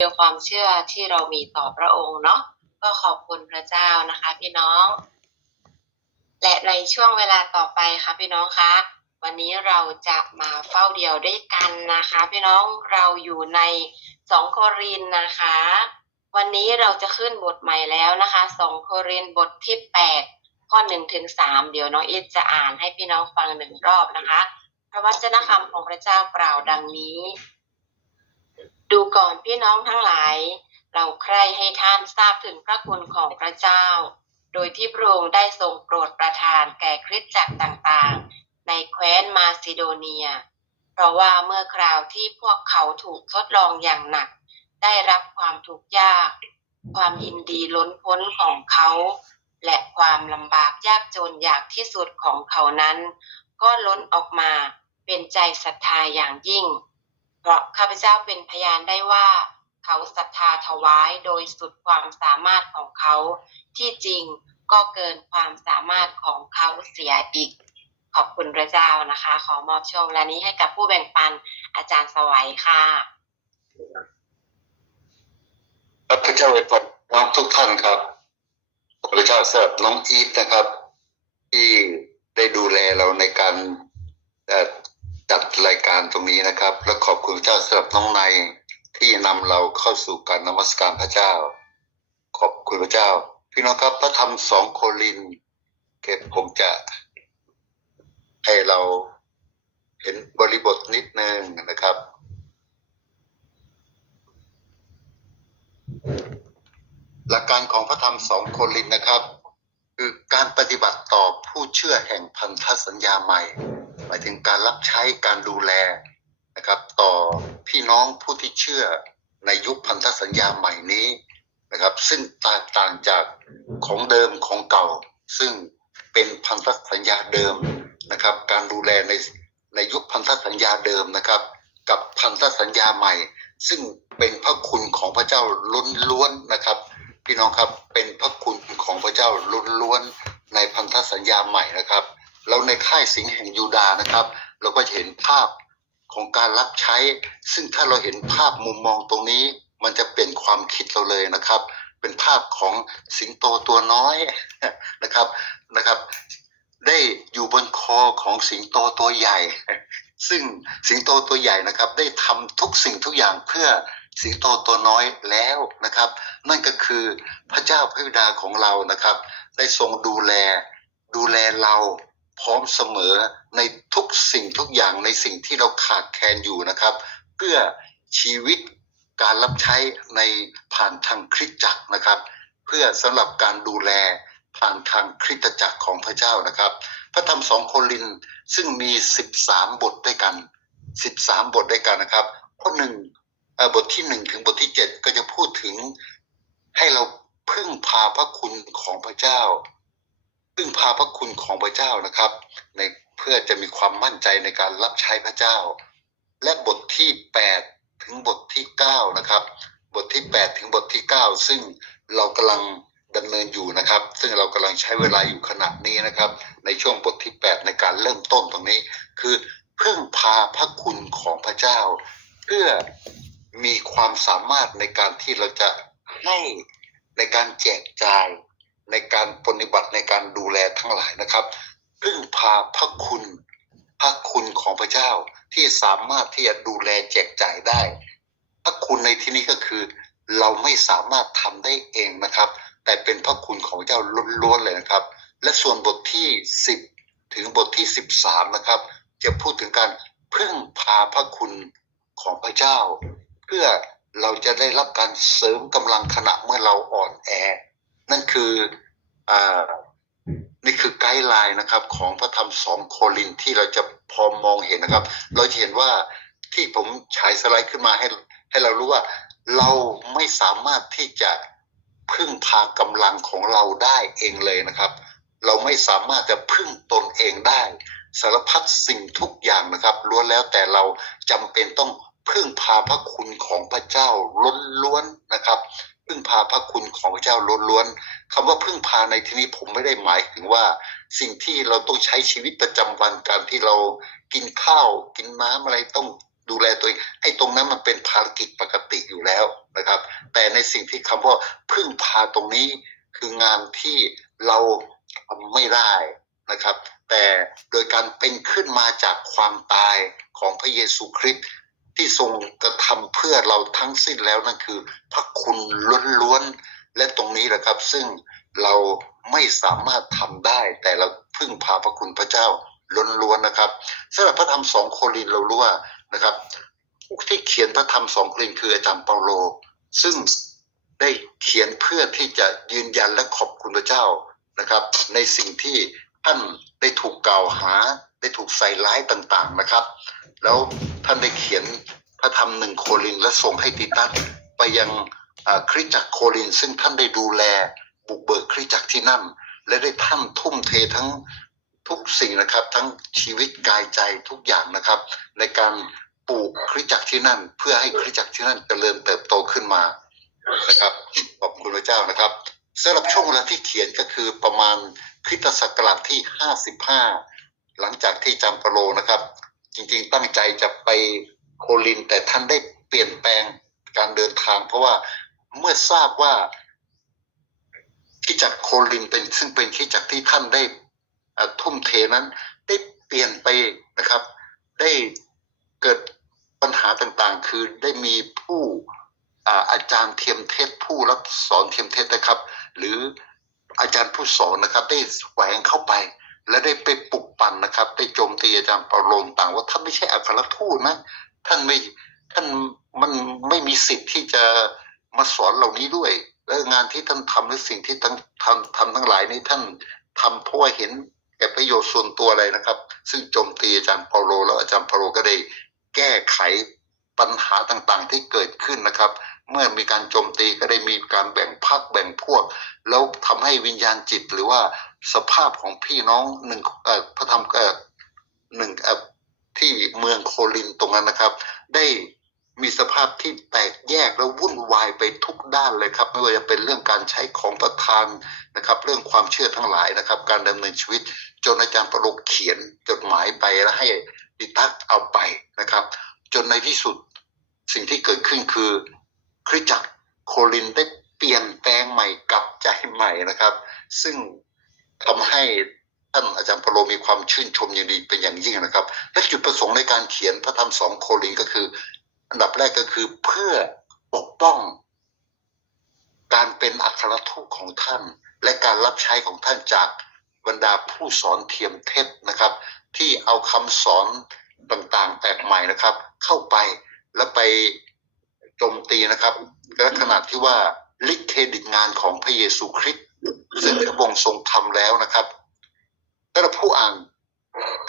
เกี่ยความเชื่อที่เรามีต่อพระองค์เนาะก็ขอบคุณพระเจ้านะคะ พี่น้อง และในช่วงเวลาต่อไปค่ะพี่น้องคะวันนี้เราจะมาเฝ้าเดียวด้วยกันนะคะ พี่น้องเราอยู่ในสองโครินนะคะ วันนี้เราจะขึ้นบทใหม่แล้วนะคะสองโครินบทที่แปดข้อหนึ่งถึงสามเดี๋ยวน้องอิทจะอ่านให้พี่น้องฟังหนึ่งรอบนะคะ พระวจนะคำของพระเจ้ากล่าวดังนี้ ดูก่อนพี่น้องทั้งหลาย เราใคร่ให้ท่านทราบถึงพระคุณของพระเจ้า โดยที่พระองค์ได้ทรงโปรดประทานแก่คริสตจักรต่างๆ ในแคว้นมาซิโดเนีย เพราะว่าเมื่อคราวที่พวกเขาถูกทดลองอย่างหนัก ได้รับความทุกข์ยาก ความยินดีล้นพ้นของเขา และความลำบากยากจนอยางที่สุดของเขานั้น ก็ล้นออกมาเป็นใจศรัทธาอย่างยิ่ง เพราะข้าพเจ้าเป็นพยานได้ว่าเขาศรัทธาถวายโดยสุดความสามารถของเขา ที่จริงก็เกินความสามารถของเขาเสียอีก ขอบคุณพระเจ้านะคะ ขอมอบโชคและนี้ให้กับผู้แบ่งปันอาจารย์สวัยค่ะรับพระเจ้าอวยพรน้องทุกท่านครับพระเจ้าสำหรับน้องอีฟนะครับ ที่ได้ดูแลเราในการ จัดรายการตรงนี้นะครับ และขอบคุณเจ้าสำหรับน้องในที่นำเราเข้าสู่การนมัสการพระเจ้า ขอบคุณพระเจ้า พี่น้องครับพระธรรมสองโครินเก็บผมจะให้เราเห็นบริบทนิดนึงนะครับหลักการของพระธรรมสองโครินนะครับ คือการปฏิบัติต่อผู้เชื่อแห่งพันธสัญญาใหม่ หมายถึงการรับใช้การดูแลนะครับ ต่อพี่น้องผู้ที่เชื่อในยุคพันธสัญญาใหม่นี้นะครับ ซึ่งแตกต่างจากของเดิมของเก่า ซึ่งเป็นพันธสัญญาเดิมนะครับ การดูแลในในยุคพันธสัญญาเดิมนะครับ กับพันธสัญญาใหม่ ซึ่งเป็นพระคุณของพระเจ้าล้วนนะครับ พี่น้องครับเป็นพระคุณของพระเจ้าล้วนในพันธสัญญาใหม่นะครับ แล้วในค่ายสิงห์แห่งยูดานะครับ เราก็จะเห็นภาพของการรับใช้ ซึ่งถ้าเราเห็นภาพมุมมองตรงนี้ มันจะเปลี่ยนความคิดเราเลยนะครับ เป็นภาพของสิงโตตัวน้อยนะครับนะครับ ได้อยู่บนคอของสิงโตตัวใหญ่ ซึ่งสิงโตตัวใหญ่นะครับ ได้ทำทุกสิ่งทุกอย่างเพื่อสิงโตตัวน้อยแล้วนะครับ นั่นก็คือพระเจ้าพระบิดาของเรานะครับ ได้ทรงดูแลดูแลเรา พร้อมเสมอในทุกสิ่งทุกอย่างในสิ่งที่เราขาดแคลนอยู่นะครับ เพื่อชีวิตการรับใช้ในผ่านทางคริสตจักรนะครับ เพื่อสำหรับการดูแลผ่านทางคริสตจักรของพระเจ้านะครับ พระธรรมสองโครินซึ่งมี 13 บทด้วยกัน 13 บทด้วยกันนะครับข้อหนึ่งบทที่หนึ่งถึงบทที่เจ็ดก็จะพูดถึงให้เราพึ่งพาพระคุณของพระเจ้า พึ่งพาพระคุณของพระเจ้านะครับ ในเพื่อจะมีความมั่นใจในการรับใช้พระเจ้า และบทที่ 8 ถึงบทที่ 9 นะครับ บทที่ 8 ถึงบทที่ 9 ซึ่งเรากำลังดำเนินอยู่นะครับ ซึ่งเรากำลังใช้เวลาอยู่ขณะนี้นะครับ ในช่วงบทที่ 8 ในการเริ่มต้นตรงนี้ คือพึ่งพาพระคุณของพระเจ้า เพื่อมีความสามารถในการที่เราจะให้ในการแจกจ่าย ในการปฏิบัติในการดูแลทั้งหลายนะครับพึ่งพาพระคุณพระคุณของพระเจ้าที่สามารถที่จะดูแลแจกจ่ายได้พระคุณในที่นี้ก็คือ เราไม่สามารถทำได้เองนะครับ แต่เป็นพระคุณของพระเจ้าล้วนๆเลยนะครับ และส่วนบทที่10ถึงบทที่13นะครับ จะพูดถึงการพึ่งพาพระคุณของพระเจ้า เพื่อเราจะได้รับการเสริมกำลังขณะเมื่อเราอ่อนแอ นั่นคือ อ่านี่คือไกด์ไลน์นะครับ ของพระธรรมสองโครินที่เราจะพอมองเห็นนะครับ เราจะเห็นว่าที่ผมฉายสไลด์ขึ้นมาให้ให้เรารู้ว่าเราไม่สามารถที่จะพึ่งพากำลังของเราได้เองเลยนะครับ เราไม่สามารถจะพึ่งตนเองได้ สารพัดสิ่งทุกอย่างนะครับล้วนแล้วแต่เราจำเป็นต้องพึ่งพาพระคุณของพระเจ้าล้นล้วนนะครับ พึ่งพาพระคุณของพระเจ้าล้วนๆคำว่าพึ่งพาในที่นี้ผมไม่ได้หมายถึงว่า สิ่งที่เราต้องใช้ชีวิตประจำวันการที่เรากินข้าว กินน้ำอะไรต้องดูแลตัวเองไอ้ตรงนั้นมันเป็นภารกิจปกติอยู่แล้วนะครับ แต่ในสิ่งที่คำว่าพึ่งพาตรงนี้คืองานที่เราทำไม่ได้นะครับ แต่โดยการเป็นขึ้นมาจากความตายของพระเยซูคริสต์ ที่ทรงกระทำเพื่อเราทั้งสิ้นแล้วนั่นคือพระคุณล้วนๆและตรงนี้แหละครับ ซึ่งเราไม่สามารถทำได้ แต่เราพึ่งพาพระคุณพระเจ้าล้วนๆนะครับสำหรับพระธรรมสองโครินเรารู้ว่านะครับผู้ที่เขียนพระธรรมสองโครินคืออาจารย์เปาโล ซึ่งได้เขียนเพื่อที่จะยืนยันและขอบคุณพระเจ้านะครับ ในสิ่งที่ ท่านได้ถูกกล่าวหา ได้ถูกใส่ร้ายต่างๆนะครับ แล้วท่านได้เขียนพระธรรมหนึ่งโครินและส่งให้ติตัสไปยังคริสตจักรโคริน ซึ่งท่านได้ดูแลบุกเบิกคริสตจักรที่นั่น และได้ท่านทุ่มเททั้งทุกสิ่งนะครับ ทั้งชีวิตกายใจทุกอย่างนะครับ ในการปลูกคริสตจักรที่นั่น เพื่อให้คริสตจักรที่นั่นเจริญเติบโตขึ้นมานะครับขอบคุณพระเจ้านะครับสำหรับช่วงเวลาที่เขียนก็คือประมาณ คริสตศักราชที่ 55 หลังจากที่จำปโลนะครับ จริงๆตั้งใจจะไปโคลิน แต่ท่านได้เปลี่ยนแปลงการเดินทาง เพราะว่าเมื่อทราบว่าที่จากรโคลินเป็นซึ่งเป็นที่จากรที่ท่านได้ทุ่มเทนั้น ได้เปลี่ยนไปนะครับ ได้เกิดปัญหาต่างๆ คือได้มีผู้อาอาจารย์เทียมเทศผู้รับสอนเทียมเทศนะครับ หรือ อาจารย์ผู้สอนนะครับ ได้แฝงเข้าไป และได้ไปปลุกปั่นนะครับ ได้โจมตีอาจารย์เปาโลต่างว่าท่านไม่ใช่อัครทูตนะท่านไม่ท่านมันไม่มีสิทธิ์ที่จะมาสอนเหล่านี้ด้วย และงานที่ท่านทำหรือสิ่งที่ท่านทำทำทั้งหลายนี้ท่านทำเพราะาเห็นแก่ประโยชน์ส่วนตัวอะไรนะครับ ซึ่งโจมตีอาจารย์เปาโล แล้วอาจารย์เปาโลก็ได้แก้ไขปัญหาต่างๆที่เกิดขึ้นนะครับ เมื่อมีการโจมตีก็ได้มีการแบ่งพรรคแบ่งพวก แล้วทำให้วิญญาณจิตหรือว่าสภาพของพี่น้องหนึ่งพระธรรมหนึ่งที่เมืองโคลินตรงนั้นนะครับ ได้มีสภาพที่แตกแยกแล้ววุ่นวายไปทุกด้านเลยครับ ไม่ว่าจะเป็นเรื่องการใช้ของประทานนะครับ เรื่องความเชื่อทั้งหลายนะครับ การดำเนินชีวิตจนอาจารย์ประโลกเขียนจดหมายไปแล้วให้ดิตักเอาไปนะครับ จนในที่สุดสิ่งที่เกิดขึ้นคือ คริสตจักรโคลินได้เปลี่ยนแปลงใหม่กลับใจใหม่นะครับ ซึ่งทำให้ท่านอาจารย์เปาโลมีความชื่นชมอย่างดีเป็นอย่างยิ่งนะครับ และจุดประสงค์ในการเขียนพระธรรมสองโคลินก็คือ อันดับแรกก็คือเพื่อปกป้อง การเป็นอัครทูตของท่าน และการรับใช้ของท่านจากบรรดาผู้สอนเทียมเท็จนะครับ ที่เอาคำสอนต่างๆแปลกใหม่นะครับ เข้าไปแล้วไป โจมตีนะครับและขนาดที่ว่าลิเครดิตงานของพระเยซูคริสต์ซึ่งพระองค์ทรงทำแล้วนะครับแล้วผู้อ่าน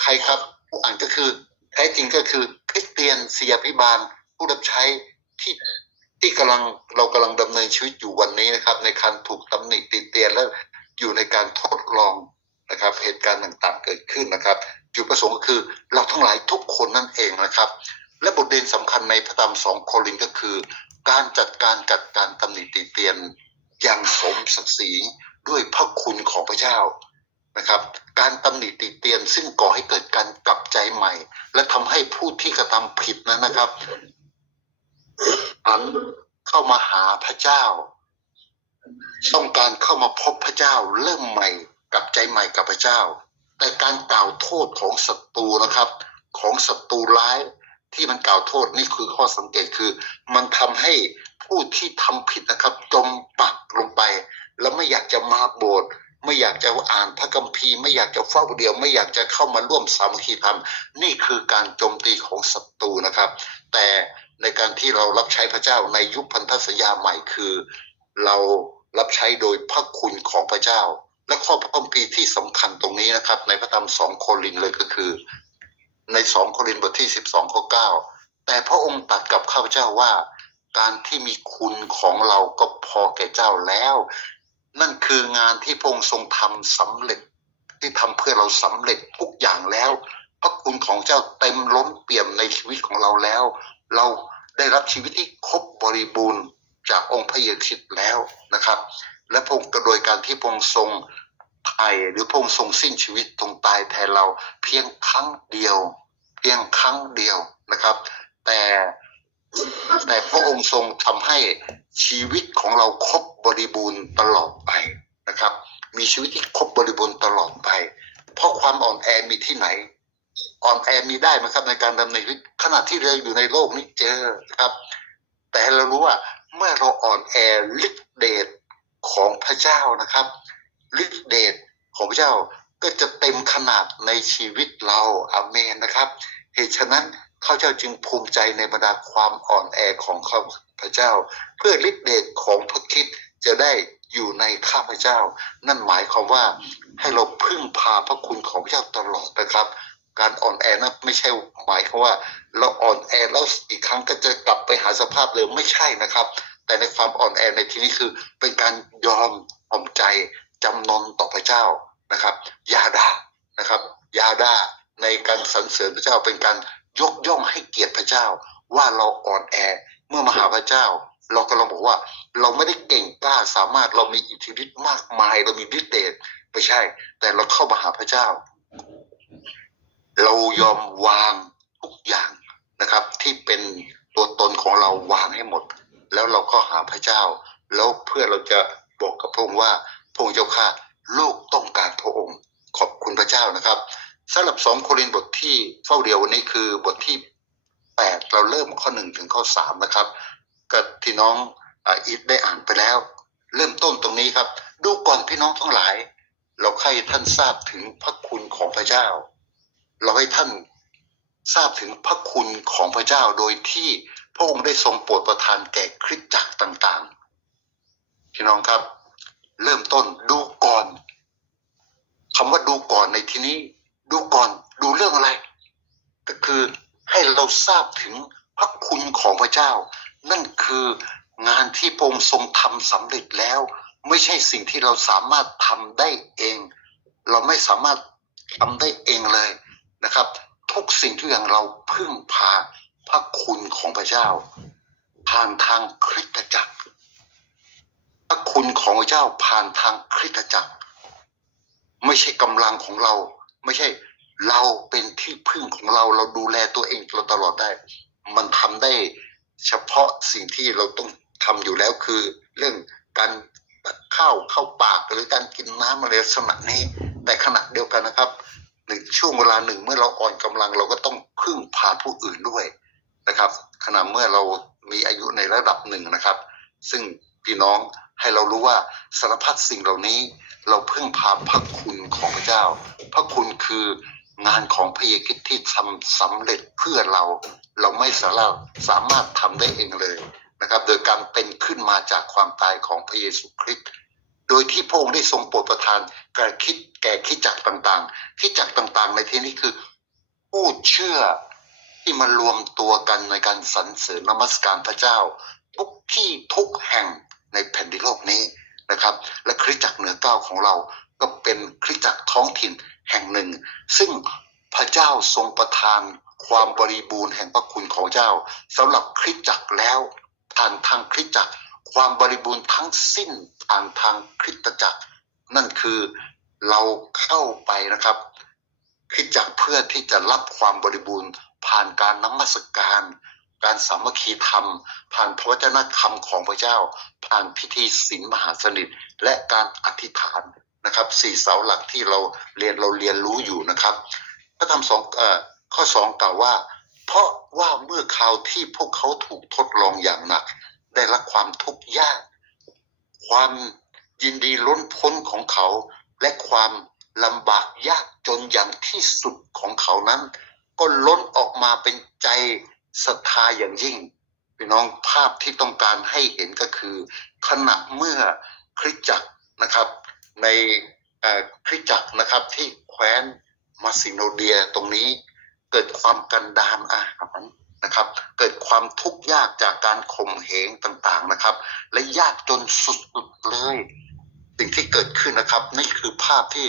ใครครับ ผู้อ่านก็คือแท้จริงก็คือคริสเตียนเสียพิบาล ผู้รับใช้ที่ที่กำลังเรากำลังดำเนินชีวิตอยู่วันนี้นะครับ ในการถูกตำหนิติเตียนและอยู่ในการทดลองนะครับ เหตุการณ์ต่างๆเกิดขึ้นนะครับจุดประสงค์ก็คือเราทั้งหลายทุกคนนั่นเองนะครับ และบทเรียนสำคัญในพระธรรมสองโครินก็คือ การจัดการจัดการตำหนิติเตียนอย่างสมศักดิ์ศรีด้วยพระคุณของพระเจ้านะครับ การตำหนิติเตียนซึ่งก่อให้เกิดการกลับใจใหม่ และทำให้ผู้ที่กระทำผิดนั้นนะครับหันเข้ามาหาพระเจ้า ต้องการเข้ามาพบพระเจ้า เริ่มใหม่กลับใจใหม่กับพระเจ้า แต่การกล่าวโทษของศัตรูนะครับ ของศัตรูร้าย ที่มันกล่าวโทษนี่คือข้อสังเกตคือ มันทำให้ผู้ที่ทำผิดนะครับ จมปักลงไป แล้วไม่อยากจะมาโบสถ์ไม่อยากจะอ่านพระคัมภีร์ไม่อยากจะเฝ้าเดียว ไม่อยากจะเข้ามาร่วมสามัคคีธรรม นี่คือการโจมตีของศัตรูนะครับ แต่ในการที่เรารับใช้พระเจ้าในยุคพันธสัญญาใหม่คือ เรารับใช้โดยพระคุณของพระเจ้า และข้อพระคัมภีร์ที่สำคัญตรงนี้นะครับ ในพระธรรมสองโครินเลยก็คือ ในสองโครินธ์บทที่สิบสองข้อเก้าแต่พระองค์ตัดกับข้าพเจ้าว่า การที่มีคุณของเราก็พอแก่เจ้าแล้ว นั่นคืองานที่พระองค์ทรงทำสำเร็จ ที่ทำเพื่อเราสำเร็จทุกอย่างแล้ว พระคุณของเจ้าเต็มล้นเปี่ยมในชีวิตของเราแล้ว เราได้รับชีวิตที่ครบบริบูรณ์จากองค์พระเยซูคริสต์แล้วนะครับ และพระองค์ก็โดยการที่พระองค์ทรง ไถ่หรือพระองค์ทรงสิ้นชีวิตตรงตายแทนเราเพียงครั้งเดียว เพียงครั้งเดียวนะครับ แต่แต่พระองค์ทรงทำให้ชีวิตของเราครบบริบูรณ์ตลอดไปนะครับ มีชีวิตที่ครบบริบูรณ์ตลอดไป เพราะความอ่อนแอมีที่ไหน อ่อนแอมีได้ไหมครับในการดำเนินชีวิตขณะที่เราอยู่ในโลกนี้เจอครับ แต่เรารู้ว่าเมื่อเราอ่อนแอฤทธิเดชของพระเจ้านะครับฤทธิเดช ของพระเจ้าก็จะเต็มขนาดในชีวิตเราอาเมนนะครับ เหตุฉะนั้นข้าเจ้าจึงภูมิใจในบรรดาความอ่อนแอของข้าพเจ้า เพื่อฤทธิเดชของพระคิดจะได้อยู่ในข้าพเจ้า นั่นหมายความว่าให้เราพึ่งพาพระคุณของพระเจ้าตลอดนะครับ การอ่อนแอนั้นไม่ใช่หมายความว่า เราอ่อนแอแล้วอีกครั้งก็จะกลับไปหาสภาพเดิมไม่ใช่นะครับ แต่ในความอ่อนแอในที่นี้คือเป็นการยอมอมใจจำนนต่อพระเจ้า นะครับ ยาดานะครับ ยาดาในการสรรเสริญพระเจ้าเป็นการยกย่องให้เกียรติพระเจ้า ว่าเราอ่อนแอเมื่อมาหาพระเจ้า เรากำลังบอกว่า เราไม่ได้เก่งกล้าสามารถเรามีอิทธิฤทธิ์มากมาย เรามีฤทธิ์เดชไม่ใช่ แต่เราเข้ามาหาพระเจ้า เรายอมวางทุกอย่างนะครับ ที่เป็นตัวตนของเราวางให้หมด แล้วเราก็หาพระเจ้า แล้วเพื่อเราจะบอกกับพระองค์ว่าพระองค์เจ้าข้า ลูกต้องการพระองค์ ขอบคุณพระเจ้านะครับสำหรับสองโครินบทที่เฝ้าเดียววันนี้คือบทที่แปดเราเริ่มข้อหนึ่งถึงข้อสามนะครับก็ที่น้องอ่าอีทได้อ่านไปแล้ว เริ่มต้นตรงนี้ครับ ดูก่อนพี่น้องทั้งหลาย เราให้ท่านทราบถึงพระคุณของพระเจ้า เราให้ท่านทราบถึงพระคุณของพระเจ้าโดยที่พระองค์ได้ทรงโปรดประทานแก่คริสตจักรต่างๆ พี่น้องครับ เริ่มต้นดูก่อนคำว่าดูก่อนในที่นี้ ดูก่อนดูเรื่องอะไร ก็คือให้เราทราบถึงพระคุณของพระเจ้า นั่นคืองานที่พระองค์ทรงทำสำเร็จแล้ว ไม่ใช่สิ่งที่เราสามารถทำได้เอง เราไม่สามารถทำได้เองเลยนะครับ ทุกสิ่งทุกอย่างเราพึ่งพาพระคุณของพระเจ้า ผ่านทางคริสตจักร พระคุณของพระเจ้าผ่านทางคริสตจักร ไม่ใช่กำลังของเรา ไม่ใช่เราเป็นที่พึ่งของเราเราดูแลตัวเองเราตลอดได้ มันทำได้เฉพาะสิ่งที่เราต้องทำอยู่แล้วคือ เรื่องการข้าวเข้าปากหรือการกินน้ำอะไรลักษณะนี้แต่ขณะเดียวกันนะครับหนึ่งช่วงเวลาหนึ่งเมื่อเราอ่อนกำลังเราก็ต้องพึ่งพาผู้อื่นด้วยนะครับ ขณะเมื่อเรามีอายุในระดับหนึ่งนะครับ ซึ่งพี่น้อง ให้เรารู้ว่าสารพัดสิ่งเหล่านี้เราพึ่งพาพระคุณของพระเจ้า พระคุณคืองานของพระเยคิดที่ทำสำเร็จเพื่อเรา เราไม่สามารถสามารถทำได้เองเลยนะครับ โดยการเป็นขึ้นมาจากความตายของพระเยซูคริสต์โดยที่พระองค์ได้ทรงโปรดประทานแก่คิดแก่คิดจักต่างๆคิดจักต่างๆ ในที่นี้คือ ผู้เชื่อที่มารวมตัวกันในการสรรเสริญนมัสการพระเจ้า ทุกที่ทุกแห่ง ในแผ่นดินโลกนี้นะครับ และคริสตจักรเหนือเก้าของเราก็เป็นคริสตจักรท้องถิ่นแห่งหนึ่ง ซึ่งพระเจ้าทรงประทานความบริบูรณ์แห่งพระคุณของเจ้าสำหรับคริสตจักรแล้วผ่านทางคริสตจักร ความบริบูรณ์ทั้งสิ้นผ่านทางคริสตจักร นั่นคือเราเข้าไปนะครับคริสตจักรเพื่อที่จะรับความบริบูรณ์ผ่านการนมัสการ การสามัคคีธรรม ผ่านพระวจนะคำของพระเจ้า ผ่านพิธีศีลมหาสนิท และการอธิษฐานนะครับสี่เสาหลักที่เราเรียนเราเรียนรู้อยู่นะครับพระธรรมสองอข้อสองกล่าวว่า เพราะว่าเมื่อคราวที่พวกเขาถูกทดลองอย่างหนัก ได้รับความทุกข์ยาก ความยินดีล้นพ้นของเขา และความลำบากยากจนอย่างที่สุดของเขานั้น ก็ล้นออกมาเป็นใจ ศรัทธาอย่างยิ่งพี่น้องภาพที่ต้องการให้เห็นก็คือ ขณะเมื่อคริสจักรนะครับ ในคริสจักรนะครับที่แคว้นมาซิโนเดียตรงนี้เกิดความกันดารอาหารนะครับ เกิดความทุกข์ยากจากการข่มเหงต่างๆนะครับ และยากจนสุดๆเลยสิ่งที่เกิดขึ้นนะครับ นี่คือภาพที่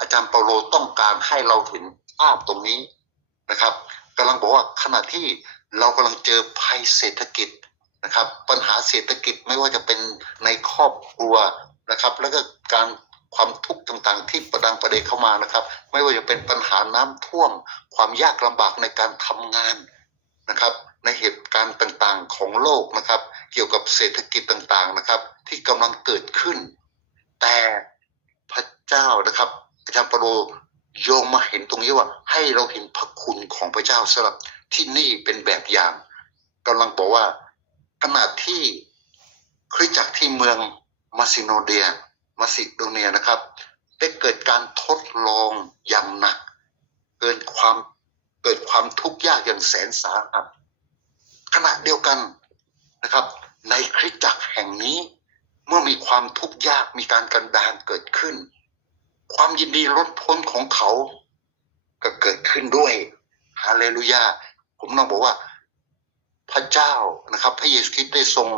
อาจารย์เปาโลต้องการให้เราเห็นภาพตรงนี้นะครับกำลังบอกว่าขณะที่ เรากำลังเจอภัยเศรษฐกิจนะครับ ปัญหาเศรษฐกิจไม่ว่าจะเป็นในครอบครัวนะครับ แล้วก็การความทุกข์ต่างๆ ที่ประดังประเดเข้ามานะครับ ไม่ว่าจะเป็นปัญหาน้ำท่วม ความยากลำบากในการทำงานนะครับ ในเหตุการณ์ต่างๆของโลกนะครับ เกี่ยวกับเศรษฐกิจต่างๆนะครับ ที่กำลังเกิดขึ้น แต่พระเจ้านะครับอาจารย์ปโลโยงมาเห็นตรงนี้ว่า ให้เราเห็นพระคุณของพระเจ้าสำหรับ ที่นี่เป็นแบบอย่างกำลังบอกว่าขณะที่คริสตจักรที่เมืองมาซิโนเดียมาซิโดเนียนะครับ ได้เกิดการทดลองอย่างหนัก เกิดความเกิดความทุกข์ยากอย่างแสนสาหัสขณะเดียวกันนะครับ ในคริสตจักรแห่งนี้ เมื่อมีความทุกข์ยากมีการกันดานเกิดขึ้น ความยินดีล้นพ้นของเขา ก็เกิดขึ้นด้วยฮาเลลูยา ผมต้องบอกว่า พระเจ้านะครับ พระเยซูคริสต์ได้ทรง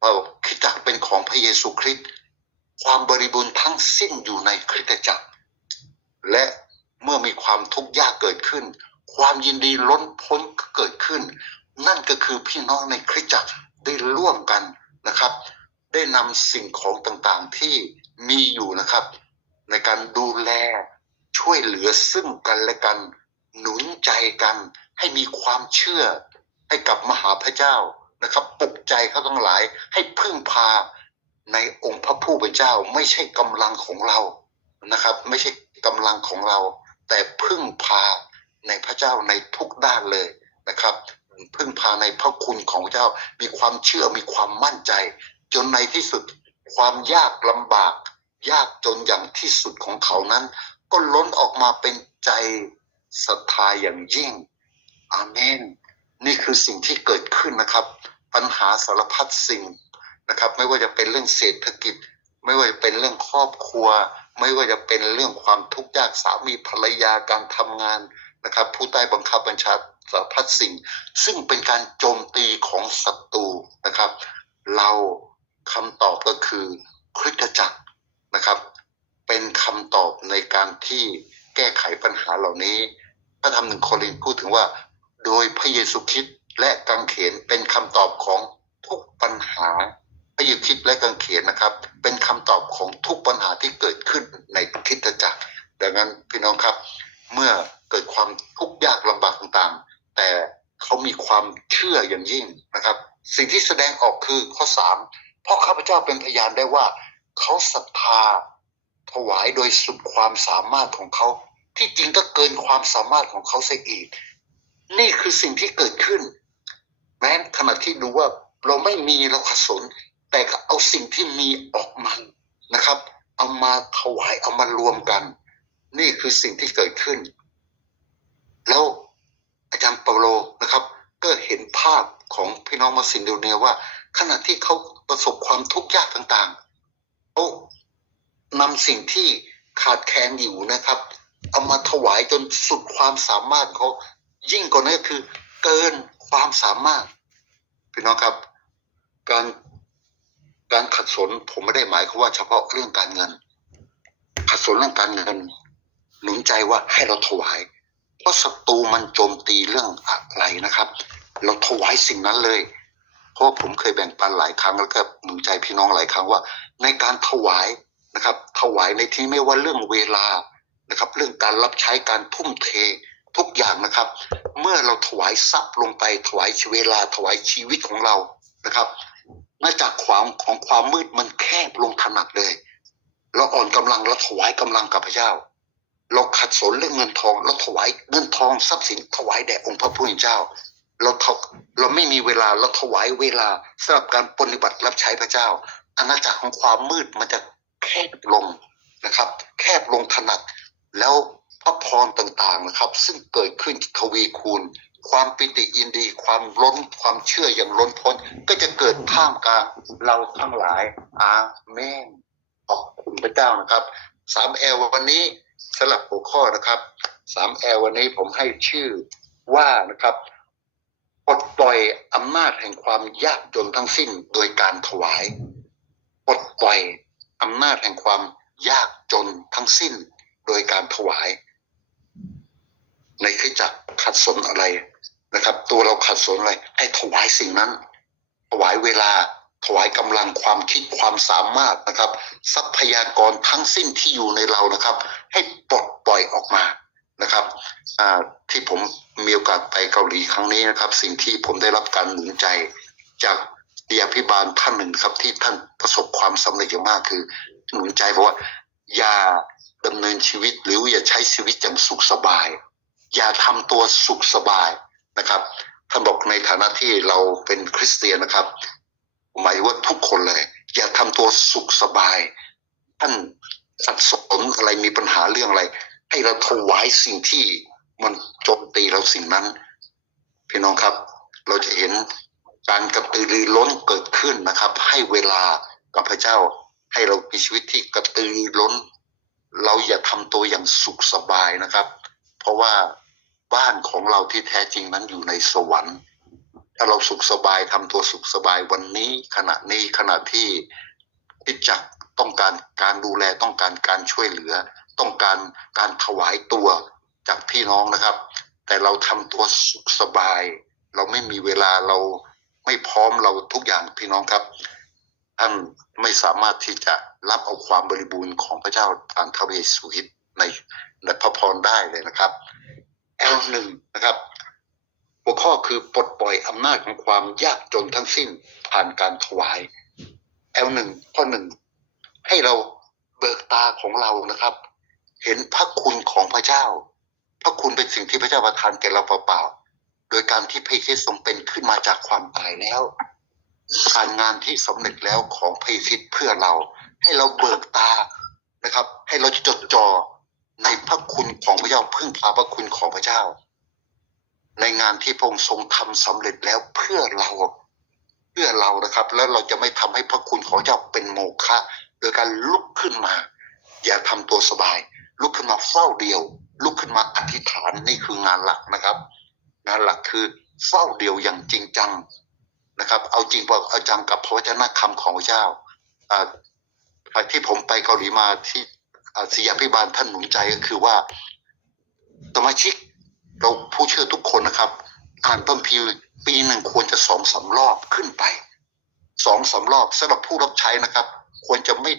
เคริสตจักรเป็นของพระเยซูคริสต์ความบริบูรณ์ทั้งสิ้นอยู่ในคริสตจักร และเมื่อมีความทุกข์ยากเกิดขึ้น ความยินดีล้นพ้นก็เกิดขึ้น นั่นก็คือพี่น้องในคริสตจักรได้ร่วมกันนะครับ ได้นำสิ่งของต่างๆที่มีอยู่นะครับ ในการดูแลช่วยเหลือซึ่งกันและกัน หนุนใจกันให้มีความเชื่อให้กับมหาพระเจ้านะครับปลุกใจเขาทั้งหลายให้พึ่งพาในองค์พระผู้เป็นเจ้า ไม่ใช่กำลังของเรานะครับ ไม่ใช่กำลังของเรา แต่พึ่งพาในพระเจ้าในทุกด้านเลยนะครับ พึ่งพาในพระคุณของพระเจ้ามีความเชื่อมีความมั่นใจ จนในที่สุดความยากลำบาก ยากจนอย่างที่สุดของเขานั้น ก็ล้นออกมาเป็นใจ ศรัทธาอย่างยิ่ง อาเมน นี่คือสิ่งที่เกิดขึ้นนะครับ ปัญหาสารพัดสิ่งนะครับ ไม่ว่าจะเป็นเรื่องเศรษฐกิจ ไม่ว่าจะเป็นเรื่องครอบครัว ไม่ว่าจะเป็นเรื่องความทุกข์ยากสามีภรรยาการทำงานนะครับ ผู้ใต้บังคับบัญชาสารพัดสิ่ง ซึ่งเป็นการโจมตีของศัตรูนะครับ เราคำตอบก็คือคริสตจักรนะครับ เป็นคำตอบในการที่แก้ไขปัญหาเหล่านี้ ระธรรมหนึ่งโครินพูดถึงว่า โดยพระเยซูคริสต์และกังเขนเป็นคำตอบของทุกปัญหาพระเยซูคริสต์และกังเขนนะครับ เป็นคำตอบของทุกปัญหาที่เกิดขึ้นในคริสตจักรดังนั้นพี่น้องครับ เมื่อเกิดความทุกข์ยากลำบากต่างๆ แต่เขามีความเชื่ออย่างยิ่งนะครับ สิ่งที่แสดงออกคือข้อสามเพราะข้าพเจ้าเป็นพยานได้ว่า เขาศรัทธาถวายโดยสุดความสามารถของเขา ที่จริงก็เกินความสามารถของเขาเสียอีก นี่คือสิ่งที่เกิดขึ้น แม้ขณะที่ดูว่าเราไม่มีเราขัดสน แต่ก็เอาสิ่งที่มีออกมานะครับ เอามาถวายเอามารวมกัน นี่คือสิ่งที่เกิดขึ้น แล้วอาจารย์เปาโลนะครับ ก็เห็นภาพของพี่น้องมาซินโดเนียว่า ขณะที่เขาประสบความทุกข์ยากต่างๆเขานำสิ่งที่ขาดแคลนอยู่นะครับ เอามาถวายจนสุดความสามารถเขายิ่งกว่านั้นคือ เกินความสามารถพี่น้องครับ การการขัดสนผมไม่ได้หมายความว่าเฉพาะเรื่องการเงิน ขัดสนเรื่องการเงิน หนุนใจว่าให้เราถวาย เพราะศัตรูมันโจมตีเรื่องอะไรนะครับ เราถวายสิ่งนั้นเลยเพราะผมเคยแบ่งปันหลายครั้งแล้วก็หนุนใจพี่น้องหลายครั้งว่า ในการถวายนะครับ ถวายในที่ไม่ว่าเรื่องเวลา นะครับ เรื่องการรับใช้การทุ่มเททุกอย่างนะครับ เมื่อเราถวายทรัพย์ลงไปถวายเวลาถวายชีวิตของเรานะครับนอกจากความของความมืดมันแคบลงถนัดเลย เราอ่อนกำลังเราถวายกำลังกับพระเจ้า เราขัดสนเรื่องเงินทองเราถวายเงินทองทรัพย์สินถวายแด่องค์พระผู้เป็นเจ้า เราถวเราไม่มีเวลาเราถวายเวลาสำหรับการปฏิบัติรับใช้พระเจ้าอาณาจักรของความมืดมันจะแคบลงนะครับ แคบลงถนัด แล้วพระพรต่างๆนะครับ ซึ่งเกิดขึ้นทวีคูณ ความปิติยินดี ความล้นความเชื่ออย่างล้นพ้น ก็จะเกิดท่ามกลางเราทั้งหลายอาเมนขอบคุณพระเจ้านะครับสามแอลวันนี้สลับหัวข้อนะครับสามแอลวันนี้ผมให้ชื่อว่านะครับปลดปล่อยอำนาจแห่งความยากจนทั้งสิ้นโดยการถวายปลดปล่อยอำนาจแห่งความยากจนทั้งสิ้น โดยการถวาย ในคริสตจักขัดสนอะไรนะครับ ตัวเราขัดสนอะไรให้ถวายสิ่งนั้น ถวายเวลาถวายกำลังความคิดความสามารถนะครับ ทรัพยากรทั้งสิ้นที่อยู่ในเรานะครับ ให้ปลดปล่อยออกมานะครับที่ผมมีโอกาสไปเกาหลีครั้งนี้นะครับ สิ่งที่ผมได้รับการหนุนใจ จากเดียพิบาลท่านหนึ่งครับ ที่ท่านประสบความสำเร็จอย่างมากคือ หนุนใจเพราะว่าอย่า ดำเนินชีวิตหรืออย่าใช้ชีวิตอย่างสุขสบาย อย่าทำตัวสุขสบายนะครับท่านบอกในฐานะที่เราเป็นคริสเตียนนะครับหมายว่าทุกคนเลย อย่าทำตัวสุขสบาย ท่านสับสนอะไรมีปัญหาเรื่องอะไร ให้เราถวายสิ่งที่มันโจมตีเราสิ่งนั้น พี่น้องครับ เราจะเห็นการกระตือรือร้นเกิดขึ้นนะครับ ให้เวลากับพระเจ้าให้เรามีชีวิตที่กระตือรือร้น เราอย่าทำตัวอย่างสุขสบายนะครับ เพราะว่าบ้านของเราที่แท้จริงนั้นอยู่ในสวรรค์ ถ้าเราสุขสบายทำตัวสุขสบายวันนี้ขณะนี้ขณะที่คริจักต้องการการดูแลต้องการการช่วยเหลือ ต้องการการถวายตัวจากพี่น้องนะครับ แต่เราทำตัวสุขสบาย เราไม่มีเวลาเราไม่พร้อมเราทุกอย่างพี่น้องครับท่าน ไม่สามารถที่จะรับเอาความบริบูรณ์ของพระเจ้าทางทวเยซูคริสต์ในในพระพรได้เลยนะครับ L หนึ่งนะครับหัวข้อคือปลดปล่อยอำนาจของความยากจนทั้งสิ้นผ่านการถวาย L หนึ่งข้อหนึ่งให้เราเบิกตาของเรานะครับ เห็นพระคุณของพระเจ้า พระคุณเป็นสิ่งที่พระเจ้าประทานแก่เราเปล่าๆโดยการที่พระคริสต์ทรงเป็นขึ้นมาจากความตายแล้ว การงานที่สำเร็จแล้วของพระคริสต์เพื่อเรา ให้เราเบิกตานะครับ ให้เราจดจ่อในพระคุณของพระเจ้าพึ่งพาพระคุณของพระเจ้า ในงานที่พระองค์ทรงทำสำเร็จแล้วเพื่อเราเพื่อเรานะครับ แล้วเราจะไม่ทำให้พระคุณของเจ้าเป็นโมฆะโดยการลุกขึ้นมา อย่าทำตัวสบาย ลุกขึ้นมาเฝ้าเดียว ลุกขึ้นมาอธิษฐานนี่คืองานหลักนะครับ งานหลักคือเฝ้าเดียวอย่างจริงจัง นะครับ เอาจริงเอาจังกับพระวจนะคำของพระเจ้าที่ผมไปเกาหลีมาที่อ่าศิยาพิบาลท่านหนุนใจก็คือว่าสมาชิกเราผู้เชื่อทุกคนนะครับ อ่านพระคัมภีปีหนึ่งควรจะสองสามรอบขึ้นไปสองสามรอบสำหรับผู้รับใช้นะครับ ควรจะไม่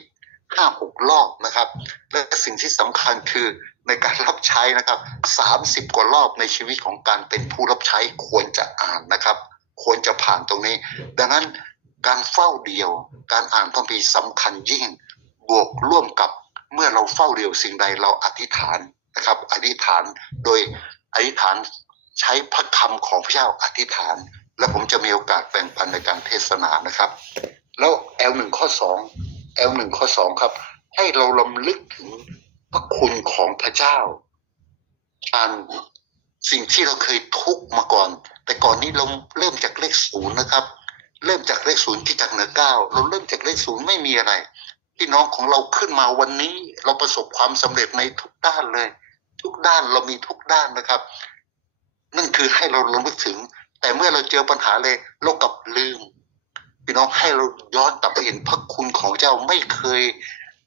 ห้าหกรอบนะครับ และสิ่งที่สำคัญคือในการรับใช้นะครับสามสิบกว่ารอบในชีวิตของการเป็นผู้รับใช้ควรจะอ่านนะครับ ควรจะผ่านตรงนี้ ดังนั้นการเฝ้าเดียว การอ่านพระคัมภีร์สำคัญยิ่ง บวกร่วมกับเมื่อเราเฝ้าเดียวสิ่งใดเราอธิษฐานนะครับ อธิษฐานโดยอธิษฐานใช้พระคำของพระเจ้าอธิษฐาน แล้วผมจะมีโอกาสแบ่งปันในการเทศนานะครับ แล้ว L หนึ่งข้อสอง L หนึ่งข้อสองครับ ให้เราลำลึกถึงพระคุณของพระเจ้าอ่านสิ่งที่เราเคยทุกข์มาก่อน แต่ก่อนนี้เราเริ่มจากเลขศูนย์นะครับ เริ่มจากเลขศูนย์ที่จากเหนือเก้าเราเริ่มจากเลขศูนย์ไม่มีอะไรพี่น้องของเราขึ้นมาวันนี้เราประสบความสำเร็จในทุกด้านเลย ทุกด้านเรามีทุกด้านนะครับ นั่นคือให้เราระลึกถึง แต่เมื่อเราเจอปัญหาเลยเรากลับลืม พี่น้องให้เราย้อนกลับไปเห็นพระคุณของเจ้าไม่เคย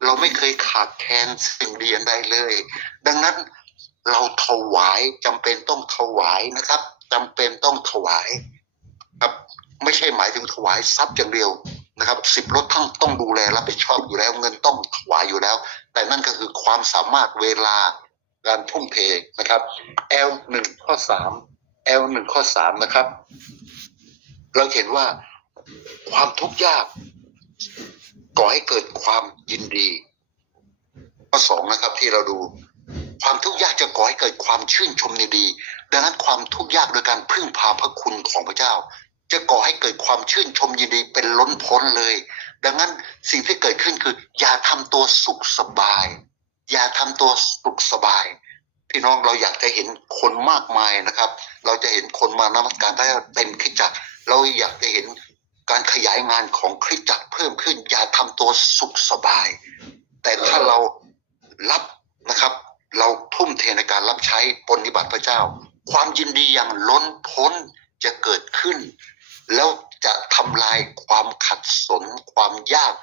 เราไม่เคยขาดแคลนสิ่งดีอันใดเลย ดังนั้นเราถวายจำเป็นต้องถวายนะครับ จำเป็นต้องถวายครับ ไม่ใช่หมายถึงถวายทรัพย์อย่างเดียวนะครับสิบรถทั้งต้องดูแลรับผิดชอบอยู่แล้ว เงินต้องถวายอยู่แล้ว แต่นั่นก็คือความสามารถเวลาการทุ่มเทนะครับ L หนึ่งข้อสาม L หนึ่งข้อสามนะครับ เราเห็นว่าความทุกข์ยากก่อให้เกิดความยินดี ข้อสองนะครับที่เราดู ความทุกข์ยากจะก่อให้เกิดความชื่นชมในดี ดังนั้นความทุกข์ยากโดยการพึ่งพาพระคุณของพระเจ้า จะก่อให้เกิดความชื่นชมยินดีเป็นล้นพ้นเลย ดังนั้นสิ่งที่เกิดขึ้นคือ อย่าทำตัวสุขสบาย อย่าทำตัวสุขสบาย พี่น้องเราอยากจะเห็นคนมากมายนะครับ เราจะเห็นคนมานมัสการพระเจ้าเต็มคริสตจักรเราอยากจะเห็นการขยายงานของคริสตจักรเพิ่มขึ้น อย่าทำตัวสุขสบาย แต่ถ้าเรารับนะครับ เราทุ่มเทในการรับใช้ปฏิบัติพระเจ้า ความยินดีอย่างล้นพ้นจะเกิดขึ้น แล้วจะทำลายความขัดสน ความยาก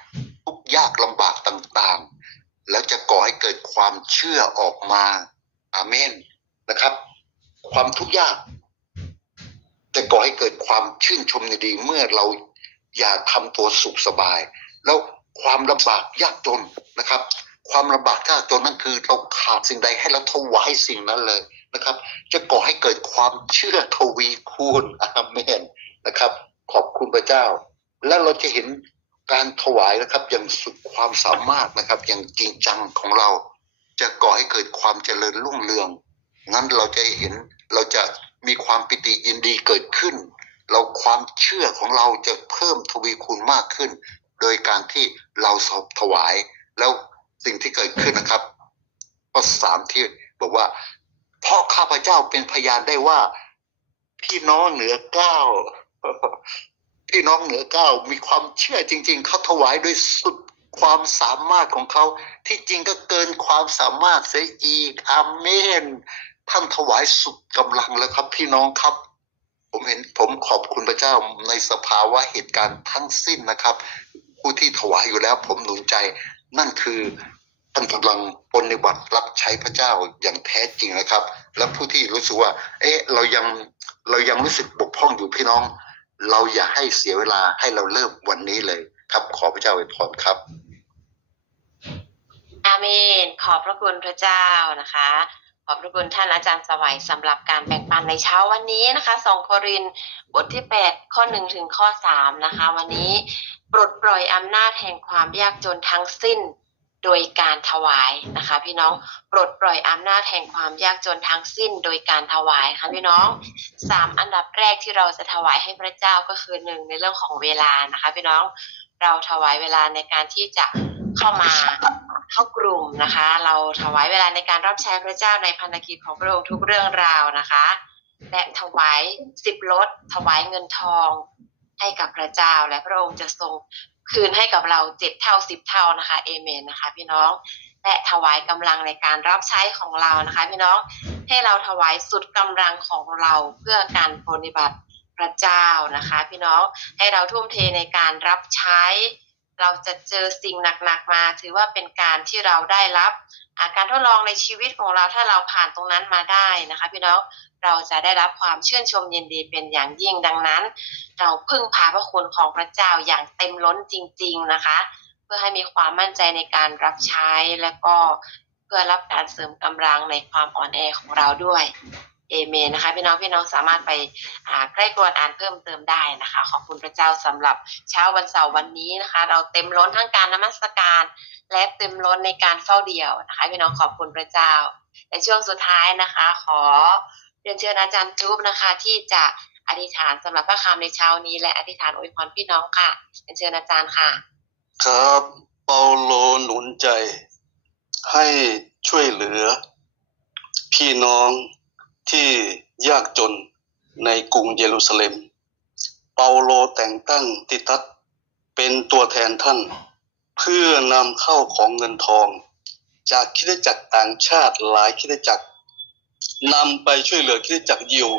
ทุกยากลำบากต่างๆ แล้วจะก่อให้เกิดความเชื่อออกมาอาเมนนะครับ ความทุกข์ยาก จะก่อให้เกิดความชื่นชมในดีเมื่อเราอย่าทำตัวสุขสบาย แล้วความลำบากยากจนนะครับ ความลำบากยากจนนั่นคือเราขาดสิ่งใดให้เราถวายสิ่งนั้นเลย นะครับ จะก่อให้เกิดความเชื่อทวีคูณอาเมนนะครับ ขอบคุณพระเจ้า และเราจะเห็นการถวายนะครับอย่างสุดความสามารถนะครับ อย่างจริงจังของเรา จะก่อให้เกิดความเจริญรุ่งเรืองงั้นเราจะเห็นเราจะมีความปิติยินดีเกิดขึ้น เราความเชื่อของเราจะเพิ่มทวีคูณมากขึ้น โดยการที่เราสอบถวาย แล้วสิ่งที่เกิดขึ้นนะครับข้อสามที่บอกว่า เพราะข้าพเจ้าเป็นพยานได้ว่า พี่น้องเหนือเก้าพี่น้องเหนือเก้ามีความเชื่อจริง ๆเขาถวายด้วยสุดความสามารถของเขา ที่จริงก็เกินความสามารถเสียอีกอาเมน ท่านถวายสุดกำลังแล้วครับ พี่น้องครับ ผมเห็นผมขอบคุณพระเจ้าในสภาวะเหตุการณ์ทั้งสิ้นนะครับ ผู้ที่ถวายอยู่แล้วผมหนุนใจ นั่นคือ ท่านกำลังปฏิบัติรับใช้พระเจ้าอย่างแท้จริงนะครับ และผู้ที่รู้สึกว่า เอ๊ะเรายังเรายังรู้สึกบกพร่องอยู่พี่น้อง เราอย่าให้เสียเวลาให้เราเริ่มวันนี้เลยครับ ขอพระเจ้าอวยพรครับอาเมน ขอบพระคุณพระเจ้านะคะ ขอบพระคุณท่านอาจารย์สวัยสำหรับการแบ่งปันในเช้าวันนี้นะคะสองโครินบทที่ 8 ข้อ 1 ถึงข้อ 3 นะคะ วันนี้ปลดปล่อยอำนาจแห่งความยากจนทั้งสิ้น โดยการถวายนะคะ พี่น้องปลดปล่อยอำนาจแห่งความยากจนทั้งสิ้นโดยการถวายค่ะพี่น้องสามอันดับแรกที่เราจะถวายให้พระเจ้าก็คือหนึ่งในเรื่องของเวลานะคะ พี่น้องเราถวายเวลาในการที่จะเข้ามาเข้ากลุ่มนะคะ เราถวายเวลาในการรับใช้พระเจ้าในพันธกิจของพระองค์ทุกเรื่องราวนะคะและถวายสิบลดถวายเงินทองให้กับพระเจ้าและพระองค์จะทรง คืนให้กับเราเจ็ดเท่าสิบเท่านะคะเอเมนนะคะ พี่น้องและถวายกำลังในการรับใช้ของเรานะคะ พี่น้องให้เราถวายสุดกำลังของเราเพื่อการปฏิบัติพระเจ้านะคะ พี่น้องให้เราทุ่มเทในการรับใช้ เราจะเจอสิ่งหนักๆมา ถือว่าเป็นการที่เราได้รับอาการทดลองในชีวิตของเราถ้าเราผ่านตรงนั้นมาได้นะคะพี่น้องเราจะได้รับความชื่นชมยินดีเป็นอย่างยิ่งดังนั้น เราพึ่งพาพระคุณของพระเจ้าอย่างเต็มล้นจริง ๆนะคะ เพื่อให้มีความมั่นใจในการรับใช้และก็เพื่อรับการเสริมกำลังในความอ่อนแอของเราด้วย เอเมนนะคะพี่น้องพี่น้องสามารถไปใกล้กรวนอ่านเพิ่มเติมได้นะคะ ขอบคุณพระเจ้าสำหรับเช้าวันเสาร์วันนี้นะคะ เราเต็มล้นทั้งการนมัสการ และเต็มล้นในการเฝ้าเดี่ยวนะคะพี่น้องขอบคุณพระเจ้าในช่วงสุดท้ายนะคะ ขอเรียนเชิญอาจารย์จุ๊บนะคะ ที่จะอธิษฐานสำหรับพระคำในเช้านี้ และอธิษฐานอวยพรพี่น้องค่ะเรียนเชิญอาจารย์ค่ะ ครับเปาโลหนุนใจ ให้ช่วยเหลือ พี่น้อง ที่ยากจนในกรุงเยรูซาเล็ม เปาโลแต่งตั้งติตัสเป็นตัวแทนท่าน เพื่อนำเข้าของเงินทอง จากคริสตจักรต่างชาติหลายคริสตจักรนำไปช่วยเหลือคริสตจักรยิว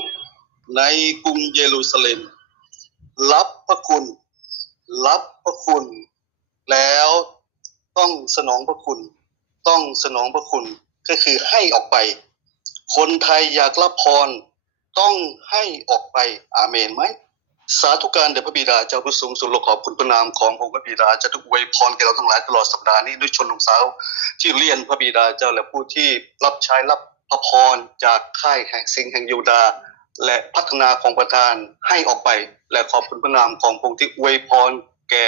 ในกรุงเยรูซาเล็ม รับพระคุณ รับพระคุณ แล้วต้องสนองพระคุณ ต้องสนองพระคุณก็คือให้ออกไป คนไทยอยากรับพรต้องให้ออกไปอาเมนไหม สาธุการแด่พระบิดาเจ้าผู้สูงสุดเราขอบคุณพระนามขององค์พระบิดาจะทุกอวยพรแก่เราทั้งหลายตลอดสัปดาห์นี้ด้วยชนหนุ่มสาวที่เลียนพระบิดาเจ้าและผู้ที่รับใช้รับพระพรจากค่ายแห่งสิงแห่งยูดา และพัฒนาของประธานให้ออกไป และขอบคุณพระนามของพระองค์ที่อวยพรแก่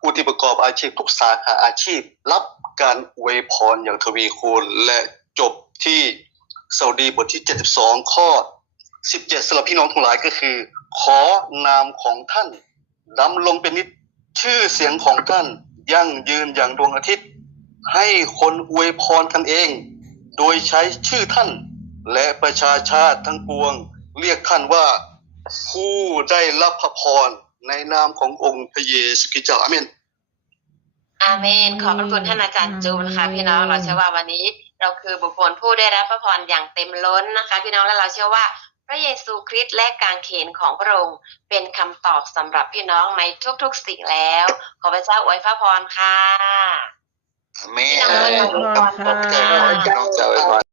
ผู้ที่ประกอบอาชีพทุกสาขาอาชีพ รับการอวยพรอย่างทวีคูณและจบที่ สาดีบทที่ 72 ข้อ 17สำหรับพี่น้องทั้งหลายก็คือ ขอนามของท่านดำลงเป็นนิจชื่อเสียงของท่านยั่งยืนอย่างดวงอาทิตย์ ให้คนอวยพรกันเอง โดยใช้ชื่อท่าน และประชาชาติทั้งปวง เรียกท่านว่า ผู้ได้รับพระพรในนามขององค์พระเยซูคริสต์เจ้าอาเมนอาเมน ขอบพระคุณท่านอาจารย์จูนนะคะพี่น้องเราเชื่อว่าวันนี้ เราคือบุคคลผู้ได้รับพระพรอย่างเต็มล้นนะคะ พี่น้องและเราเชื่อว่า พระเยซูคริสต์และการเขนของพระองค์เป็นคำตอบสำหรับพี่น้องในทุกๆสิ่งแล้ว ขอพระเจ้าอวยพระพรค่ะอาเมนพี่น้องขอบคุณครั